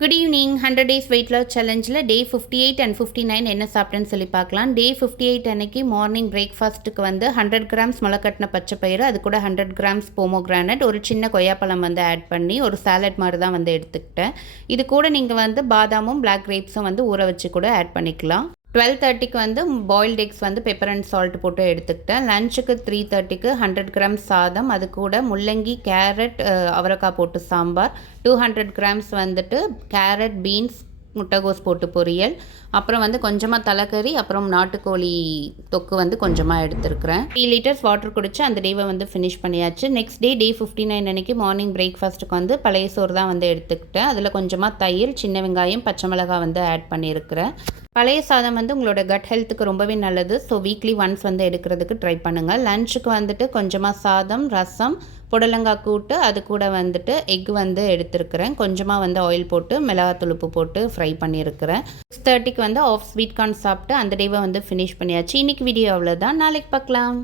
Good evening. 100 days weight loss சேலஞ்சில் day 58 and 59 என்ன சாப்பிட்டேன்னு சொல்லி பார்க்கலாம். டே 58 அன்னைக்கு மார்னிங் பிரேக்ஃபாஸ்ட்டுக்கு வந்து 100 கிராம்ஸ் முளைக்கட்டின பச்சை பயிறு, அது கூட 100 கிராம்ஸ் போமோகிரானட், ஒரு சின்ன கொய்யாப்பழம் வந்து ஆட் பண்ணி ஒரு சாலட் மாதிரி தான் வந்து எடுத்துக்கிட்டேன். இது கூட நீங்கள் வந்து பாதாமும் பிளாக் கிரேப்ஸும் வந்து ஊற வச்சு கூட ஆட் பண்ணிக்கலாம். 12:30க்கு வந்து பாயில்டு எக்ஸ் வந்து பெப்பர் அண்ட் சால்ட் போட்டு எடுத்துக்கிட்டேன். லஞ்சுக்கு 3:30க்கு 100 கிராம்ஸ் சாதம், அது கூட முள்ளங்கி, கேரட், அவரைக்காய் போட்டு சாம்பார், 200 கிராம்ஸ் வந்துட்டு கேரட், பீன்ஸ், முட்டைகோஸ் போட்டு பொரியல், அப்புறம் வந்து கொஞ்சமாக தலைக்கறி, அப்புறம் நாட்டுக்கோழி தொக்கு வந்து கொஞ்சமாக எடுத்துருக்கிறேன். 3 லிட்டர்ஸ் வாட்டர் குடிச்சு அந்த டேவை வந்து ஃபினிஷ் பண்ணியாச்சு. நெக்ஸ்ட் டே 59 அன்னைக்கு மார்னிங் பிரேக்ஃபாஸ்ட்டுக்கு வந்து பழைய சோறு தான் வந்து எடுத்துக்கிட்டேன். அதில் கொஞ்சமாக தயிர், சின்ன வெங்காயம், பச்சை மிளகாய் வந்து ஆட் பண்ணியிருக்கிறேன். பழைய சாதம் வந்து உங்களோட கட் ஹெல்த்துக்கு ரொம்பவே நல்லது. ஸோ வீக்லி ஒன்ஸ் வந்து எடுக்கிறதுக்கு ட்ரை பண்ணுங்கள். லஞ்சுக்கு வந்துட்டு கொஞ்சமாக சாதம், ரசம், புடலங்காய் கூட்டு, அது கூட வந்துட்டு எக் வந்து எடுத்துருக்கிறேன். கொஞ்சமாக வந்து ஆயில் போட்டு மிளகாத்தூள் உப்பு போட்டு ஃப்ரை பண்ணியிருக்கிறேன். 6:30க்கு வந்து ஆஃப் ஸ்வீட் கார்ன் சாப்பிட்டு அந்த டேவை வந்து ஃபினிஷ் பண்ணியாச்சு. இன்றைக்கி வீடியோ அவ்வளோதான். நாளைக்கு பார்க்கலாம்.